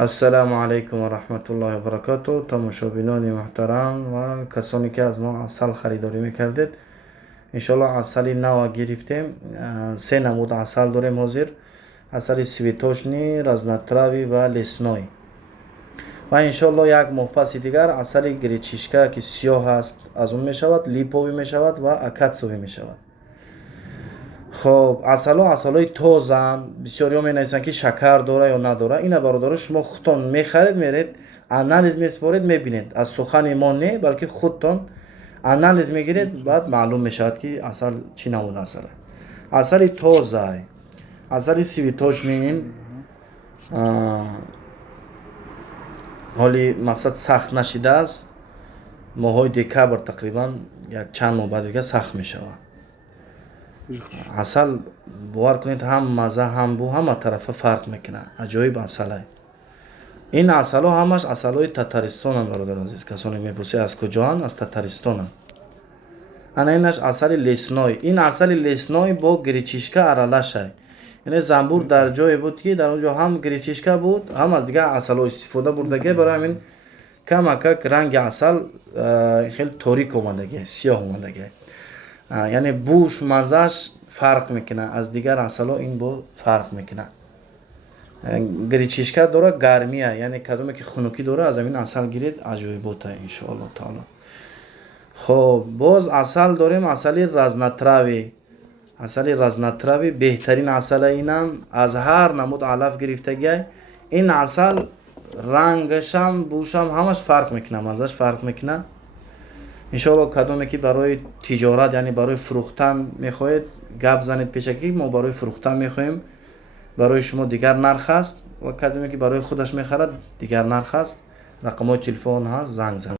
السلام علیکم و رحمت الله و برکاته. تماشابینان محترم و کسانی که از ما عسل خریداری میکردید، انشالله عسل نو گرفتیم. سه نمود عسل داریم حاضر: عسل سویتوشنی، رزنتراوی و لسنوی. و انشالله یک ماه پس دیگر عسل گریچیشکا که سیاه است از اون میشود، لیپوی میشود و اکاتسوی میشود. خب عسلای تازه بسیاری ها مینویسن که شکر داره یا نداره. اینا برادر شما خودتون میخرید، میرید آنالیز میسپارید، میبینید. از سخن ما نه، بلکه خودتون آنالیز میگیرید، بعد معلوم میشود که عسل چی نمود عسل. عسل تازه، عسل سویتوشنی، حالی مقصد سخت نشده است. ماهای دکبر تقریبا یک چند ماه بعد دیگه سخت میشود. عسل باور کنید هم مزه هم بو همه طرفه فرق میکنه. عجایب عسله. این عسل ها همش عسل های تتارستان هم برادر عزیز. کسانی میپرسی از کجا؟ از تتارستان هم. انا اینش عسل لسنوی. این عسل لسنوی با گریچیشکا ارالشه، یعنی زنبور در جای بود که در اونجا هم گریچیشکا بود، هم از دیگه عسل ها استفاده بردگی. برای همین کمک رنگ عسل خیلی تاریک اومدگی، سیاه اومدگی. یعنی بوش مزهش فرق میکنه از دیگر عسل ها. این با فرق میکنه. گریچیشکا داره گرمیه، یعنی کدومی که خنوکی داره از این عسل گیرید عجایب بوده انشاءالله تعالی. خب باز عسل داریم، عسل رزنتراوی. عسل رزنتراوی بهترین عسل. اینم از هر نمود علف گرفتگی. این عسل رنگش هم بوش هم همش فرق میکنه، مزهش فرق میکنه. انشاءالله کدومی که برای تجارت یعنی برای فروختن میخواهید گپ زنید پیشکی. ما برای فروختن میخواهیم، برای شما دیگر نرخ است، و کدومی که برای خودش میخرد دیگر نرخ است. رقم های تلفن ها زنگ زنید.